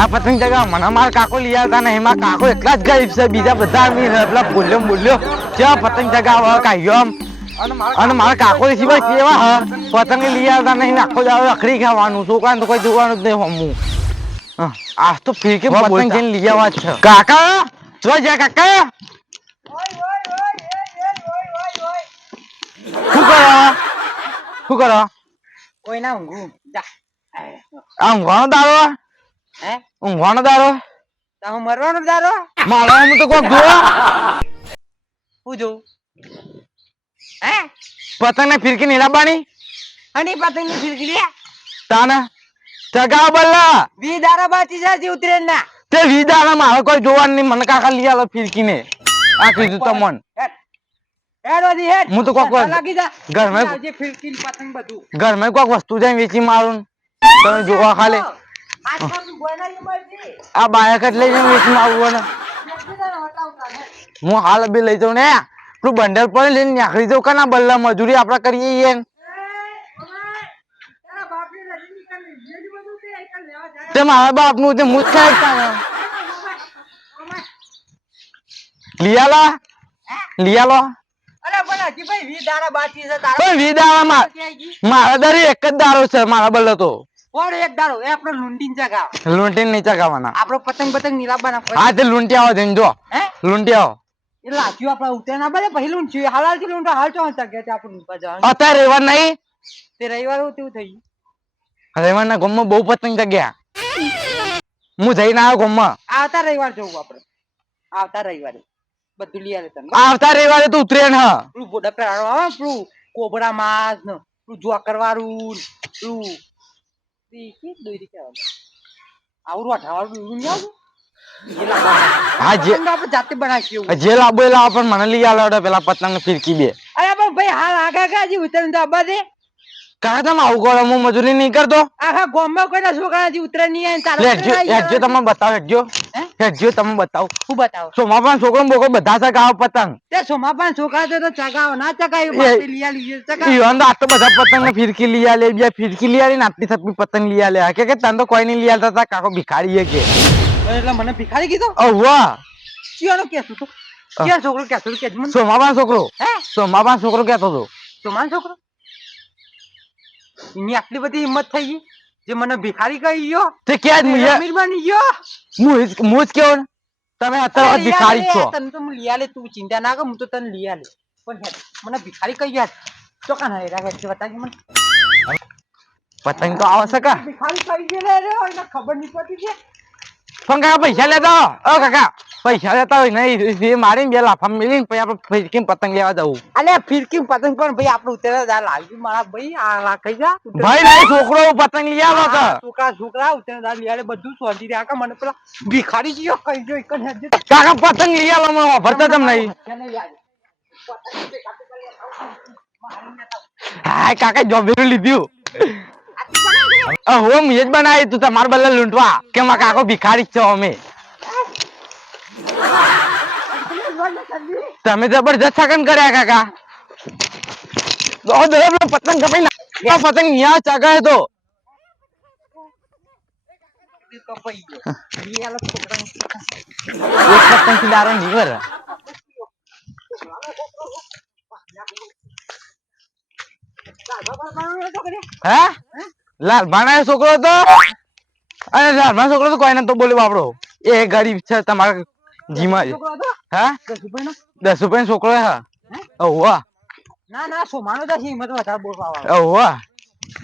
આ પતંગ જગા મને મારા કાકો લઈ આવતા નહીં એમાં કાકો એટલા જ ગરીબ છે બીજા બધા અમીર. પેલા બોલ્યો બોલ્યો ક્યાં પતંગ ચગાવ કાઢ્યો આમ. અને મારા કાકો સિવાય કેવા હ? પતંગ લઈ આવતા નહીં ને આખો દાડો રખડી ખાવાનું છોકરાને તો કોઈ જોવાનું જ નહીં હમું હા, આ તો ફીકે પતંગ જઈને લઈ આવવા છે? કાકા જો જા કાકા. શું કરો? શું કરો? કોઈ ના ઊંઘું આ ઊંઘવાનો દારો હે? ઊંઘવાનો દારો તો હું મરવાનો દારો મારો હું તો કોક જોવા હું જોઉં. હે? પતંગ ને ફિરકી નીલાબાની અને પતંગની ફિરકી લે. તાના? ચગાવ બલ્લા. વી દારા બાચી છે ઉતરે ના તે વિદાના મારે કોઈ જોવાનું નહીં. મને કાકા લઈ આલો ફિરકી ને આ કીધું તો મન. હું તો કોક જા ઘરમાં કોક વસ્તુ જાય વેચી મારું. તમે જોવા ખાલી. આ બાયક જ લઈ જઈને વેચી મારું હું હાલ બી લઈ જાઉં ને. તું બંડલ પણ લઈને નાખી દઉં ના બલ્લા મજૂરી આપણે કરીએ તે મારા બાપનું તે મુજ થાય ક્યાં ગઈ? મારા દરી એક જ દારો છે મારા બલ્લો તો. ઓર એક દારો એ આપણો લૂંટીને ચગાવ. લૂંટી નહીં ચગાવવાના. આપણો પતંગ પતંગ ફરી. હા તે લૂંટી આવો જઈને જો. હે? લૂંટી આવો. એ લાગ્યું આપણા ઉતરે ના બને પહેલું લૂંટ્યું હાલથી લૂંટો હાલ ચોં ચગે તે આપણું ઉપર જવાનું. અત્યારે રહેવા નહીં? તે રવિવાર તેવું થઈ ગયું રહેવાના ગામમાં બહુ પતંગ જગ્યા હું જઈને આવ્યો ગામમાં. આવતા રવિવાર જવું આપણે. આવતા રવિવારે. બધું લઈ આવે તને. આવતા રવિવારે તો ઉતરે ને હા પેલું બોડા ને પેલું કોબરા માસ ને પેલું જોકર વાળું ને પેલું આવતું? એ લાવવાનું. હા, જે- પતંગ આપણે જાતે બનાવીશું જે લાવો એ લાવો પણ મને લઈ આલો પેલા પતંગ ને ફિરકી બે અરે પણ ભાઈ હાલ આગા કાજી ઉતર ઉતરે તો આબા દે કાકા તમે આવું કરો હું મજૂરી નહીં કરતો. આખા ગામમાં કોઈના છોકરા હજી ઉતરે નહીં આવે ને હેડજો ઉતરે આવી હેડજો તમે બતાવો હેડજો હેડજો તમે બતાવો. હું બતાવો. સોમા છોકરો ને બધા છે પતંગ. તે સોમાપાન છોકરા તો તો ના ચગાવ્યું એ- બાપે લઈ આલી છે, ચગાવો. તો બધા પતંગ ને ફિરકી બે ફિરકી આલી ને આટલી પતંગ લઈ લે કે કે તને તો કોઈ નહીં આલતા તા કાકો ભિખારી કે. એટલે મને ભિખારી કીધો? વાહ ચિયાનો તો. ક્યાં છોકરો કે પણ છોકરો. હે? છોકરો કેતો તો. સોમાન છોકરો? એની આટલી બધી હિંમત થઈ ગઈ? જે મને ભિખારી કહી ગયો? તે ક્યાં અમીર બની ગયો? મુજ મુજ કેવો તમે અત્યારે ભિખારી છો. તને તો હું લિયા લે તું ચિંતા ના કર હું તો તને લિયા લે. પણ મને ભિખારી કહી ગયા તો કાન હે રાખે છે બતાજે મને પતંગ તો આવશે કા? ભિખારી કહી ગયો રે એને ખબર નહીં પડતી છે. પણ કાકા પૈસા લેતા. ઓ કાકા. પૈસા લેતા હોય નહીં એ મારીને બે લાફા મેલીને પછી આપણે ફિરકીમ પતંગ લેવા જવું. અલે ફિરકીમ પતંગ પણ ભાઈ આપણે ઉતરે દા લાવી મારા ભાઈ આ રાખી જા. ભાઈ નહીં છોકરો પતંગ લઈ આવો તો. છોકરા છોકરા ઉતરે દા લઈ બધું સોજી રહ્યા કે મને પેલા ભિખારી જીઓ કહી ગયો એક જ કાકા પતંગ લઈ આવો મને વાપરતા તમ નહીં. હાય કાકા જોબેરું લીધું. અ, હો મેં જ બનાવી તું તમારા બદલે લૂંટવા. કે મારા કાકો ભિખારી જ છો અમે. તમે જબરજસ્ત સગન કર્યા, કાકા. દો દો પતંગ કપાઈ ના પતંગ ન્યા ચગાય તો. લાલ ભાણા છોકરો તો અને લાલ છોકરો તો કોઈ નતો બોલ્યો આપડો એ ગરીબ છે, તમારા જીમાં જ છોકરો? હે? દસ રૂપિયા છોકરો હા ઓવા ના ના સોમાનો તો હિંમત વધારે બોલવા. ઓવા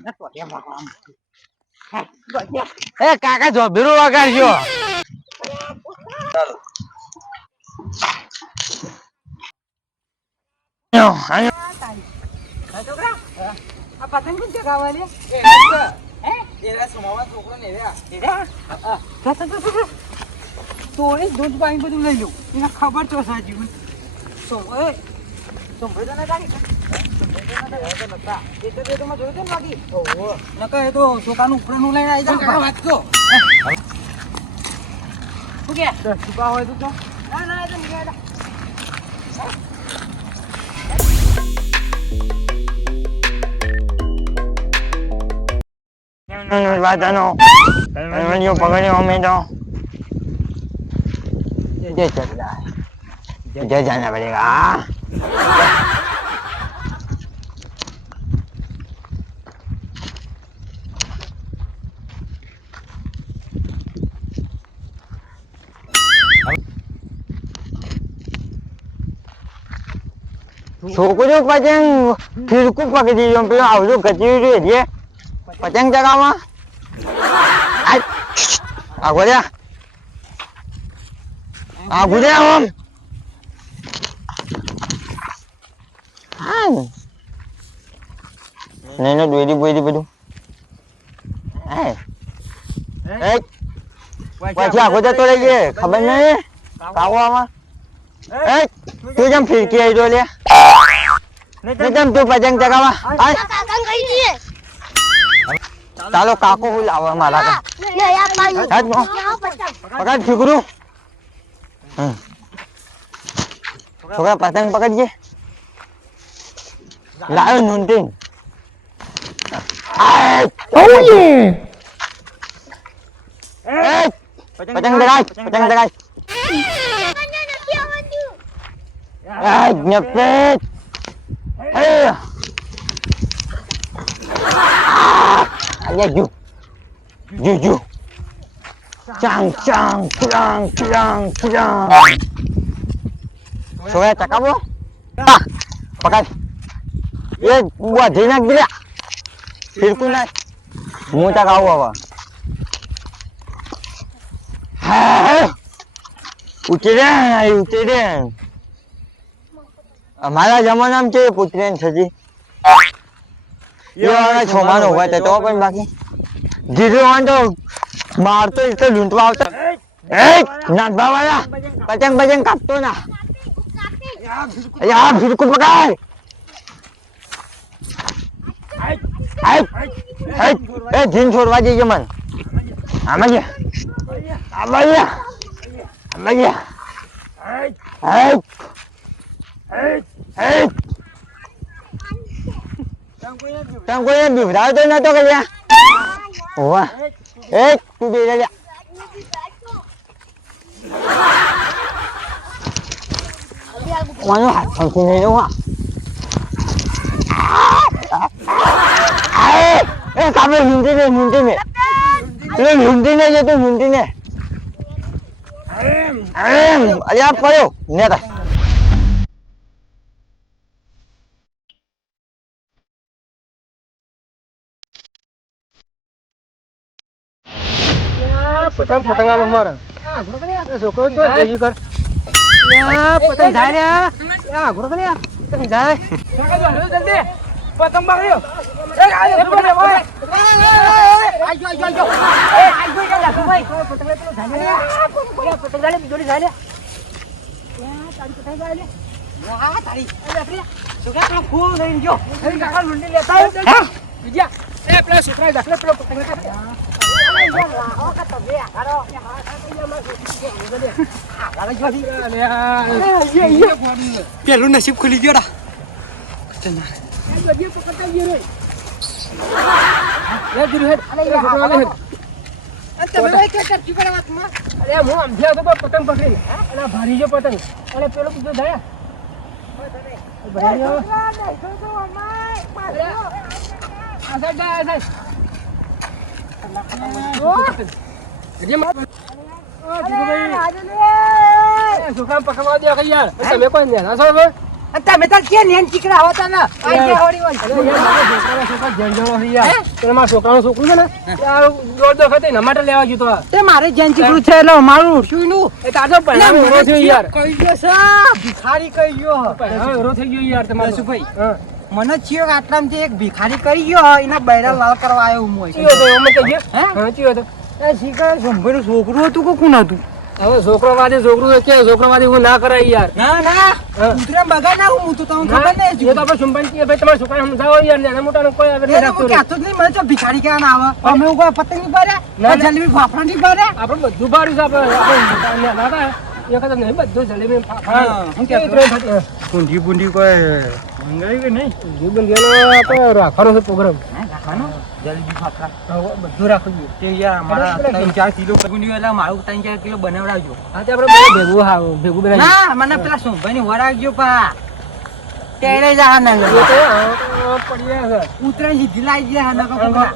ના. એ. કાકા જો બીરો વગાડજો. હા, પતંગ લે? હે? તો, તો, તો, તો. તો એ દૂધ પાણી બધું લઈ લઉં એને ખબર તો સાચી ભાઈ તો એ સંભળે તો ના ગાડી એ તો તો તો છોકરાનું ઉપરનું લઈને આવી જાય વાંચતો શું કે દસ હોય તું તો ના ના તો નીકળ્યા પકડ્યો અમે તો જય ચકલા જય જાના પડેગા છોકરીઓ પતંગ ફિરકું પકડી દીધો પેલો આવજો કચેરી છે પતંગ ચગાવવા આય, આગો રે આમ. હા નહીં નહીં દોરી બોરી બધું. પછી આગો જતો રહી ગયે. ખબર નહીં? કાવો આમાં. એ. તું જેમ ફિરકી આવી જો લે. નહીં તું પતંગ ચગાવવા. ચાલો કાકો હું લાવવા મારા કામ. હેડ નો. પકડ ફીકરું હમ. છોકરા પતંગ પકડજે લાવ્યો નૂનતીન આય, એ, પતંગ દગાય પતંગ દગાય આય, જ્ઞપ્તિત. એ. આ, આયા જુ જુ જુ ચાંગ ચાંગ ચાંગ ચાંગ ચાંગ છોકરા ચકાવો આ, પકડ એ બધી નાખ દિલા ફિરકું નાખ હું ચકાવું હવે હા ઉતરે ઉતરે અમારા જમાનામાં છે પુત્રેન સજી એ છોમાનો હોય તો પણ બાકી જીરો વાંધો મારતો એ તો લૂંટવા આવતા. એ નાથબા વાળા પતંગ પતંગ કાપતો ના. યાર ફિરકું પકડ એ જીન છોડવા જઈએ મન. આમાં ગયા આમાં ગયા આમાં ગયા તમ કોઈ બિવડાવતો નતો કે ઓવા. એ તું બે લ્યા કોનો હાથ ફંકી નહીં જવા એ કામે હિન્દી ને હિન્દી ને એ હિન્દી ને જે તું હિન્દી ને એમ અલ્યા પડ્યો ને તા પતંગ પતંગ આલો મારે. છોકરો તો જઈ કર પતંગ જાય ને આ ઘોડો કરે. પતંગ જાય જલ્દી પતંગ પકડ્યો ને ને ને છોકરા પેલો ફૂલ લઈને જો કાકા લૂંટી લેતા હે બીજા એ પેલા છોકરા દાખલે પેલો પતંગ પેલું નસીબ ખુલી ગયો પતંગ પકડી ભારી જો પતંગ અને પેલું બીજો થયા પકડવા દે કઈ યાર તમે કોઈ તો કે નેન ચીકડા હોતા ને છોકરાનું છોકરું છે ને લેવા ગયું તો તે મારે જેન ચીકડું છે એટલે મારું ઉઠ્યું નું એ તાજો યાર કહી ગયો છે ભિખારી કહી ગયો થઈ ગયો યાર તમારે. હા મને ચિયો આટલામાંથી એક ભિખારી કરી ગયો એના બૈરા લાલ કરવા આવ્યો હું ચિયો તો અમે હે? હા ચિયો તો. એ શીખા શંભર છોકરું હતું કે કોણ હતું? હવે છોકરો વાદી છોકરું કે છોકરો વાદી હું ના કરાય યાર. ના ના. હા. બગા ના હું તો તમને ના, ખબર નહીં જો તો આપણે સંભાઈ ભાઈ તમારા છોકરા સમજાવો યાર નાના મોટા કોઈ આવે નહીં કે તો નહીં. મને તો ભિખારી ક્યાં ના આવે અમે કોઈ પતંગની પાડે ના, ના. જલેબી ફાફડા ની પાડે આપણે બધું ભાડું છે આપણે ના હતા, એ વખતે નહીં બધું જલેબી ફા- ફા- હા, હું એ કહેતો. ત્રણ થતી. હા. પૂંજી પૂંજી કોઈ મંગાવી કે નહીં જીવબંધીનો આપણે રાખવાનો છે પ્રોગ્રામ હાનો? જલેબી ફાફડા. બધું રાખવું તે યાર અમારા ત્રણ ચાર કિલો પગુંડી એટલે મારું ત્રણ ચાર કિલો બનાવડાવજો હા તે આપણે બધા ભેગું ભેગું બનાવીએ. ના મને પેલા શું ની વરાગજો પા તેડે જા ના એ તો આ પડી રહ્યા છે. ઉતરાઈ સીધી જાય કોકરા.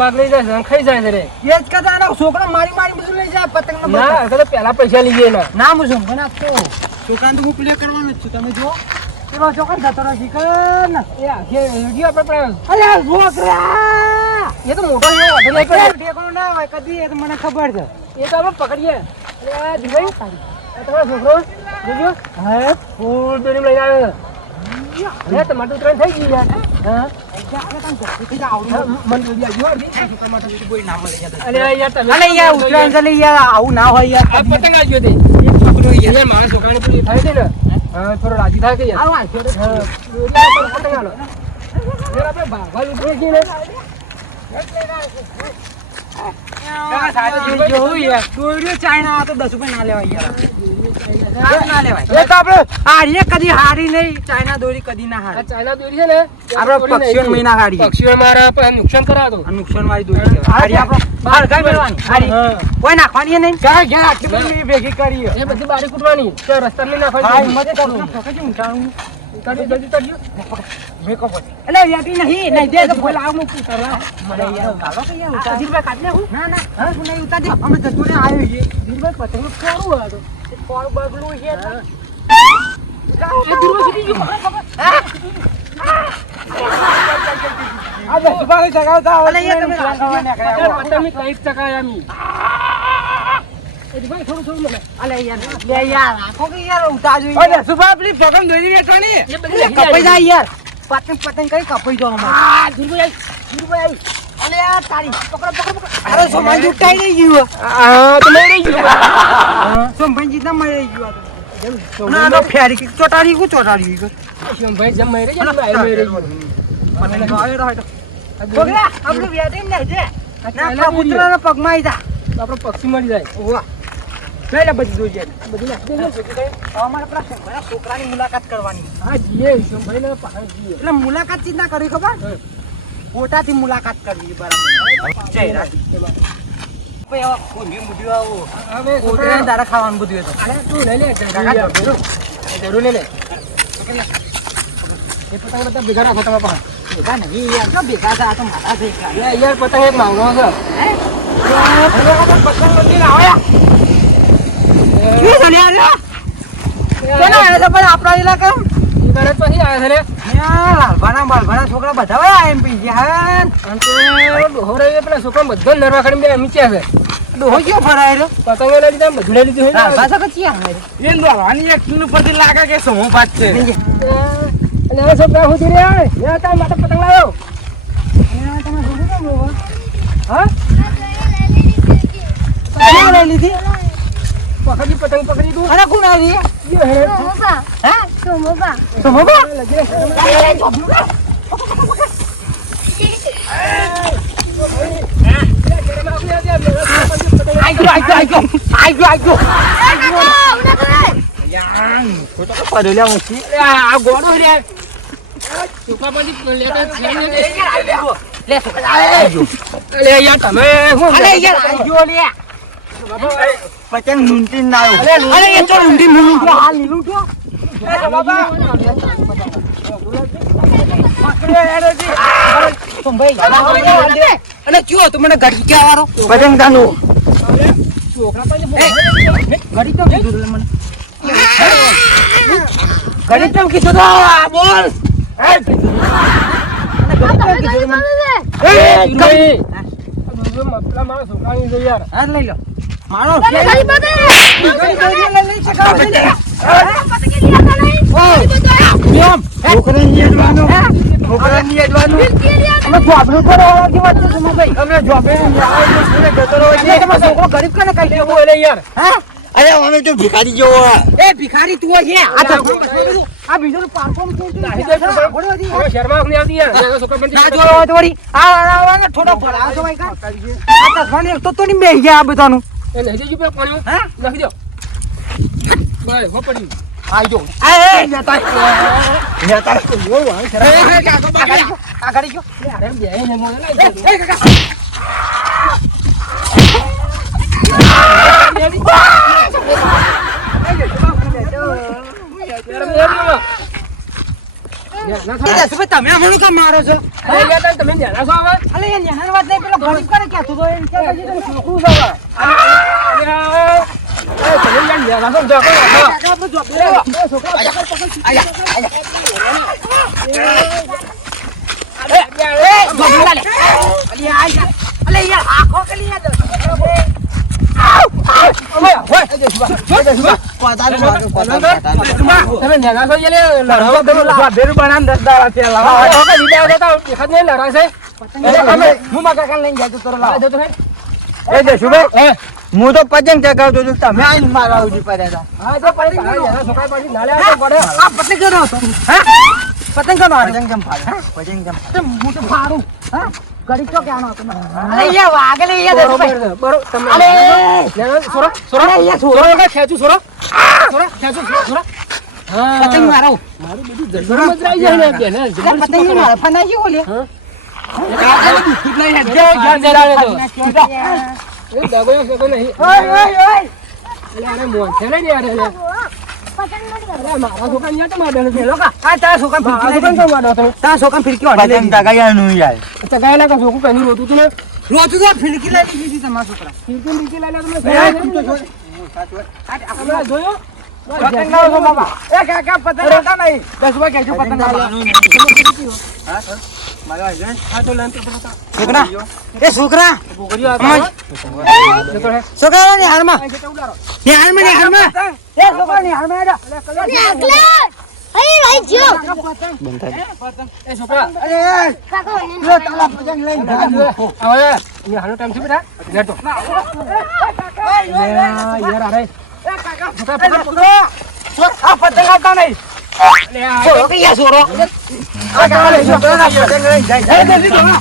ભાગ લઈ જાય છે ખાઈ જાય છે રે. એ જ કદા આનો છોકરો મારી મારી બધું લઈ જાય પતંગ. ના તો પહેલા પૈસા લઈએ એના. ના હું મને આપતો. છોકરાને તો હું પ્લે કરવાનો છું. તમે જો પેલો છોકરા જતો રહ્યો શીખર એ આખી રેડિયો આપણે અલ્યા છોકરા! એ તો મોટો ના હોય કદી એ તો મને ખબર છે. એ તો આપણે પકડીએ. દીવાઈ, તમારો છોકરો? જોજો. હા. ફૂલ દોરી લઈને આવ્યો છે તમારે થઈ ગઈ યાર. હા? આવું ના હોય યાર. પતંગ આવી ગયો તે મારા છોકરાને પેલી થાય છે ને. થોડો રાજી થાય કે યાર. આપણે ભાગવા છીએ ને. ભેગી કરી એ બધી બારી કૂટવાની. રસ્તા નાખવાની. તો. એટલે યાદી નહીં નહીં દે તો બોલાવ મુ પૂતરા મને યાર ઉતારો કે યાર ઉતાર. દિલભાઈ લે હું. ના ના હા હું નહીં ઉતાર. દે અમે જતો રે આવ્યો છે દિલભાઈ પતંગ ખોરું આ તો. કોણ બગલું છે હા. એ દિલભાઈ છૂટી ગયું. આ દસ રૂપિયા જગાવતા અલે યાર તમે પતંગની કઈ ચકાય મી દિલભાઈ થોડું થોડું મને. અલે યાર લે યાર આખો કે યાર ઉતાર જોઈએ. અરે સુભા પેલી પગમ દોરી વેચવાની એ કપાઈ જાય યાર. પતંગ પતંગ કઈ કપાઈ જાવ હા આવી. દિલભાઈ આવી. અલે આ તારી પકડો પકડો પકડો. અરે સોમાન જુટાઈ રહી ગયું. હા તો લઈ રહી ગયું. સોમભાઈ જીતા મળી ગયું ના તો ફેરી કે ચોટાડી કુ ચોટાડી કે શિવમભાઈ જેમ મરી ગયા ને, મરી ગયું. તો આવ્યો રહ્યો પગલા આપણું વ્યાડી ને ના ચાઇના આપણા દોરી. પુત્રના પગમાં આવી જા આપણો પક્ષી મળી જાય. ઓવા લઈ લે બધી જોઈ જાય બધી. અમારે પેલા છોકરાની મુલાકાત કરવાની. હા જીએ એટલે મુલાકાત ચીજ ના કરવી ખબર. ફોટાથી મુલાકાત કરવી બરાબર. જય રાજી તારે ખાવાનું બધું તો. તું લઈ લે જરૂર લઈ લે. એ પતંગ બધા ભેગા રાખો તમારા પાસે. ભેગા નહીં યાર જો ભેગા થયા તો મારા ભેગા. યાર યાર પતંગ એક માંગો છે પતંગ મંદિર આવ્યા શું છે લ્યા લ્યા? કેના આવ્યા છે પણ આપણા ઇલાકા છોકરા બધા હોય? એમ પી ગયા અને તે ડોહો પેલા છોકરા બધા નરવા ખાડી મીચ્યા છે ડોહો કયો ફરાય રે પતંગો લઈ લીધા કચ્ચી આવે એ દોરવાની એક કિલો પરથી લાગે કે પાત છે અને આ છોકરા સુધી રે યાર તાર માટે પતંગ લાવ્યો હા લીધી પકડી પતંગ પકડી તું અરે કોણ આવી યો હે હે તો મોબા આઈ ગયો આઈ ગયો આઈ ગયો આઈ ગયો પડ્યો લે હું આ ગોળો રે છોકરા પછી લેતા છે ને. લે છોકરા આઈ ગયો અલે યાર તમે અરે પતંગ લૂંટી ના આવ્યો અરે એ તો લૂંટી લૂંટી તો હાલ લીલું તો બાબા અને કયો તું મને ઘડી ક્યાં વાળો? પતંગ તાનું ઘડી તો કીધું મને? ઘડી તો કીધું તો? બોલ. ઘડી તો કીધું મને? એ ધીરુભાઈ, આ બધું મફલા મારા છોકરાની યાર હા લઈ લો. મારો લઈ લઈ દેવો? અરે યાર. હા? અરે ભિખારી જેવો એ ભિખારી તું છે. આ બીજો શહેરમાં નહીં આવતી યાર. થોડો ભરાવ તો આ બધાનું. એ પેલા. હા નાખી દો બસ હો પડી એ નેતા નેતા આ ગાડી ગયો અરે બે મોને એ કાકા મારો છો તમે- નેના છો હવે? અલે વાત નહીં પેલો ગરીબ કરે કહેતો તો એમ કે પછી તમે છોકરું છો હવે. લડાશે. હું મારા કાકાને લઈને જાય તો લાવો, લાવો. જતો એ જશુભાઈ હે? તો પતંગ ચગાવતો છું તમે આઈને મારા ઉજી પડ્યા હા, જો પતંગ નેના છોકરા પાછી નાલે આ પડે. આ પતંગ કરો હા પતંગ કરવાનો પતંગ જમ ફાડે પતંગ જમ ફાડે હું તો ફાડું હા ગડી તો ક્યાંનો તમે અરે યાર વાગલે યાર બરોબર, બરોબર. તમે અરે નેના- સોરો, સોરો. અરે યાર સોરો કે ખેંચું, સોરો. સોરો, ખેંચું, સોરો. હા. પતંગ મારો મારું બધું જબરજસ્ત મજરાઈ જાય ને, બેન, પતંગ. મારો ફના લે હા? ધ્યાન દે, ધ્યાન દે. એ દગો ફેંકો નહીં. ઓય ઓય ઓય અરે, અરે, છે ને યાર. અરે, મારા છોકરાને યાર તમારે બેન છે, લોકો. આ તારા છોકરા મારા ફિરકી છોકરાને કેમ તમે? તારા છોકરા ફિરકી વાળી પતંગ ચગાવ્યાનું યાર ચગાયેલા કે છોકરું પહેલું રોતું હતું ને? રોતું તો ફિરકી લઈ લીધી તમારા છોકરા ખીડકી બીડકી લઈ લે તમે. તું તો જોયું? પતંગ લાવો એ કાકા પતંગ નહીં. પતંગ પેલા છોકરા એ ને હારમાં. ને હારમાં ને હારમાં એ ને હારમાં હવે ટાઈમ છે બેટા? યાર અરે છોકરા પકડ. આ પતંગ આવતા નહીં. છોરો કે છોરો આ કાકા લઈ છોકરા ના પતંગ લઈને જાય જલ્દી છોકરા.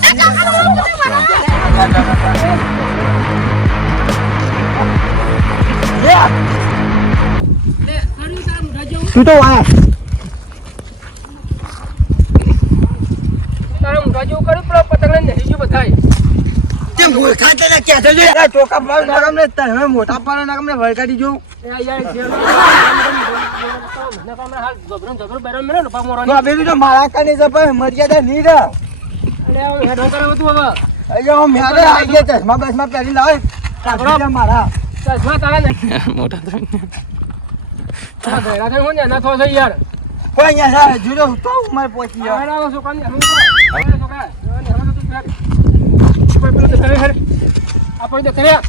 તું તો તારા મોઢા જેવું કર્યું પતંગ લઈને નહીં ગયો બધાય. કેમ ભૂલખા છે ને ક્યાં છે ચોકા પાડ નાગમ ને તમે મોટા પાડ ને વળગાડી જો. એ આ યાર જે- મને તો હમણાં હાલ જબરો ને જબરો બેરો મેળ્યો ને પા મોરો તો તો મારા કાને જપાય મર્યાદા નહીં રહે. ચશ્મા બસમા પહેરી લાવે. મારા. ચશ્મા તારા ને તારા ભેગા થઈને હું ને એના યાર. કોઈ અહીંયા જુદો તો ઉંમર પહોંચી છોકરા, હેડ. કોઈ પેલો તો કરે. આપણે તો કર્યા.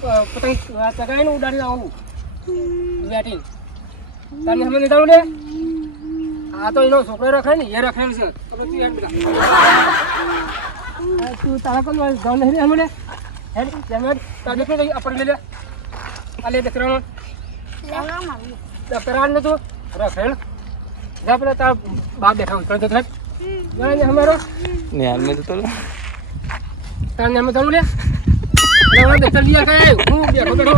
પ- પતંગ ચગાવીને ઉડાડી આવવાનું. બેટિંગ. તને હમણાં નીકળવું લે? આ તો એનો છોકરો રખાય ને, એ રખાયેલ છે તો તું આપણે બાપ દેખાવ ને તાર અમે તમ લે લેવા દે ચાલ લિયા કાય હું બેઠો બેઠો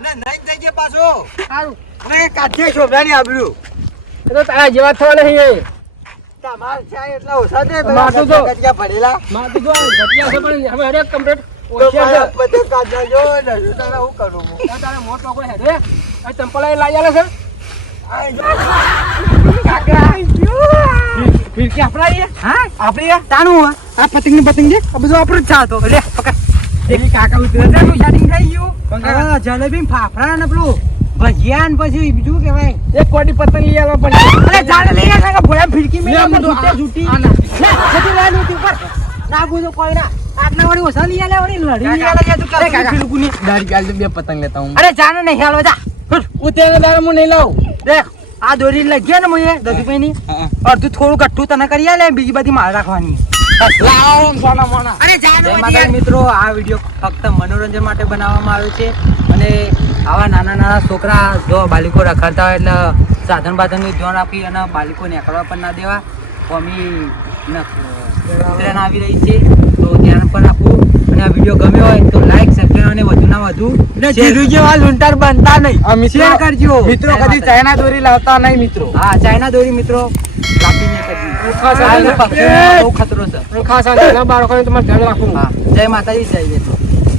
ને નહીં ગયા પાછો ને કાઠીએ છોકરાની આબરૂ એ તો તારા જેવા થવા નહીં એ તમાર છે એટલા ઓછા છે તો. ભરેલા માં તો ઘટિયા છે પણ હવે હરેક કમ્પ્લીટ તો ઓછિયા છે બધે કાઢા જો ને શું હું કરું હું? તારે મોટો કોઈ હેડે આ ચંપલ એ લાઈ આલે છે આ કાકા ફિરકી આપણા હા? આપણી અહીંયા? આ પતંગ ને પતંગ આ બધું આપણું જ ચાહતો લે પકડ. કાકા ઉતરે છે શાટિંગ થઈ ગયું. જલેબી ફાફડા ને પેલું ભજીયા ને પછી બીજું કેવાય એક કોટી પતંગ લઈ આવવા પડે અરે જાણે લઈ ગયા કાકા ભોળા ફિરકી મેં જૂટે જૂટી જતી લે નહોતી ઉપર. નાગુ તો કોઈ ના. આટલા વાળી ઓછા લઈ આલે વળી લડી લઈ આલે તું કાકા. ફિરકું દારી કાલ બે પતંગ લેતા હું અરે જાને નહીં હાલો જા. ઉતેર દાર હું નહીં લાવું. દેખ આ દોરી લઈ ગયા ને મુએ દસુભાઈ ની અડધું થોડું કઠ્ઠું તને કરી આલે બીજી બધી મારે રાખવાની. મિત્રો આ વીડિયો ફક્ત મનોરંજન માટે બનાવવામાં આવ્યો છે અને આવા નાના નાના છોકરા જો બાલિકો રખડતા હોય એટલે સાધન બાધનનું ધ્યાન આપી અને બાલિકો નીકળવા પણ ના દેવા. કોમી ઉતરાયણ આવી રહી છે. તો ધ્યાન પણ આપવું અને આ વીડિયો ગમ્યો હોય તો લાઈક સબસ્ક્રાઇબ અને વધુના વધુ જીરું જેવા લૂંટાર બનતા નહીં. શેર કરજો. મિત્રો કદી ચાઇના દોરી લાવતા નહીં મિત્રો. હા ચાઇના દોરી મિત્રો જય માતાજી જય જય